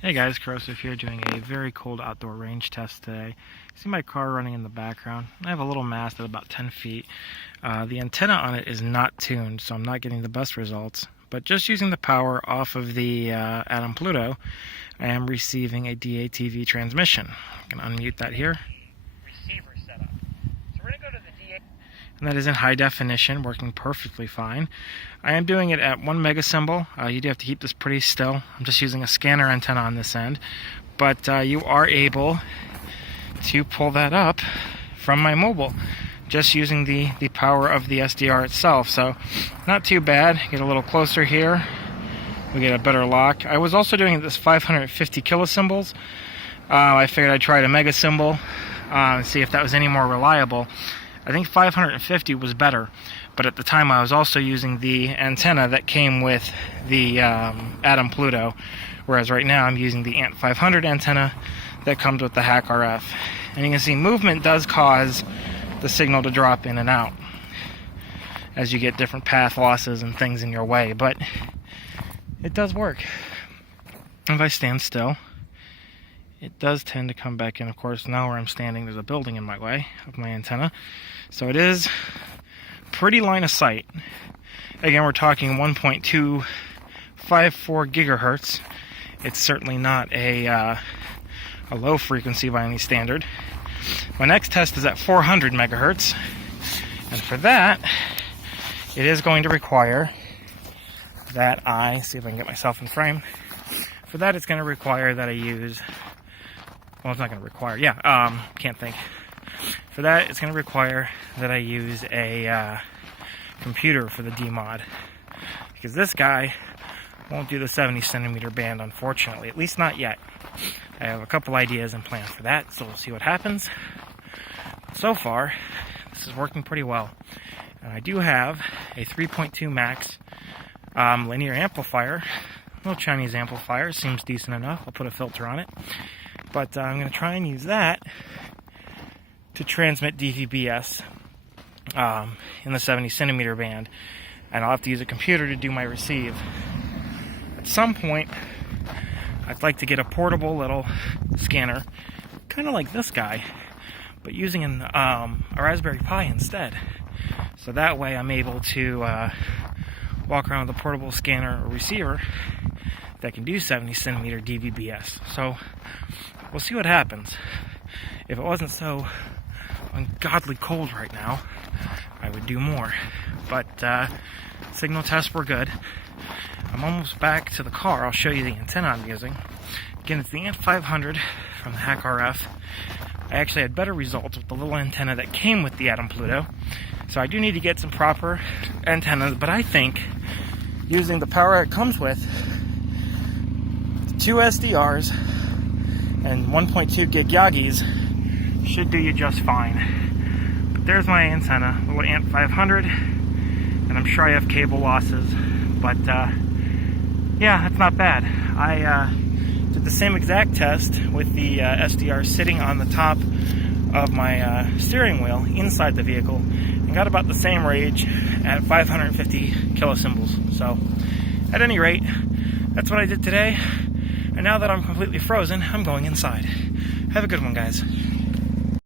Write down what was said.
Hey guys, Corrosive here doing a very cold outdoor range test today. See my car running in the background. I have a little mast at about 10 feet. The antenna on it is not tuned, so I'm not getting the best results. But just using the power off of the Atom Pluto, I am receiving a DATV transmission. I can unmute that here. Receiver setup. So we're going to go to the DATV. And that is in high definition, working perfectly fine. I am doing it at 1 megasymbol. You do have to keep this pretty still. I'm just using a scanner antenna on this end. But you are able to pull that up from my mobile, just using the power of the SDR itself. So not too bad. Get a little closer here. We get a better lock. I was also doing this 550 kilosymbols. I figured I'd try it a megasymbol and see if that was any more reliable. I think 550 was better, but at the time I was also using the antenna that came with the Atom Pluto, whereas right now I'm using the ANT 500 antenna that comes with the Hack RF. And you can see movement does cause the signal to drop in and out as you get different path losses and things in your way, but it does work. If I stand still, it does tend to come back in. Of course, now where I'm standing, there's a building in my way of my antenna. So it is pretty line of sight. Again, we're talking 1.254 gigahertz. It's certainly not a low frequency by any standard. My next test is at 400 megahertz. And for that, it is going to require that I, see if I can get myself in frame. For that, it's going to require that I use, well, it's not going to require, can't think. For that, it's going to require that I use a computer for the DMOD, because this guy won't do the 70 centimeter band, unfortunately, at least not yet. I have a couple ideas and plans for that, so we'll see what happens. So far, this is working pretty well. And I do have a 3.2 max linear amplifier, a little Chinese amplifier, seems decent enough. I'll put a filter on it. But I'm going to try and use that to transmit DVB-S in the 70 centimeter band. And I'll have to use a computer to do my receive. At some point, I'd like to get a portable little scanner, kind of like this guy, but using a Raspberry Pi instead. So that way I'm able to walk around with a portable scanner or receiver that can do 70 centimeter DVB-S. So we'll see what happens. If it wasn't so ungodly cold right now, I would do more. But signal tests were good. I'm almost back to the car. I'll show you the antenna I'm using. Again, it's the ANT 500 from the Hack RF. I actually had better results with the little antenna that came with the Atom Pluto. So I do need to get some proper antennas, but I think using the power it comes with, 2 SDRs and 1.2 gig Yagis should do you just fine. But there's my antenna, little ANT 500, and I'm sure I have cable losses, but yeah, that's not bad. I did the same exact test with the SDR sitting on the top of my steering wheel inside the vehicle, and got about the same range at 550 kilosymbols. So at any rate, that's what I did today. And now that I'm completely frozen, I'm going inside. Have a good one, guys.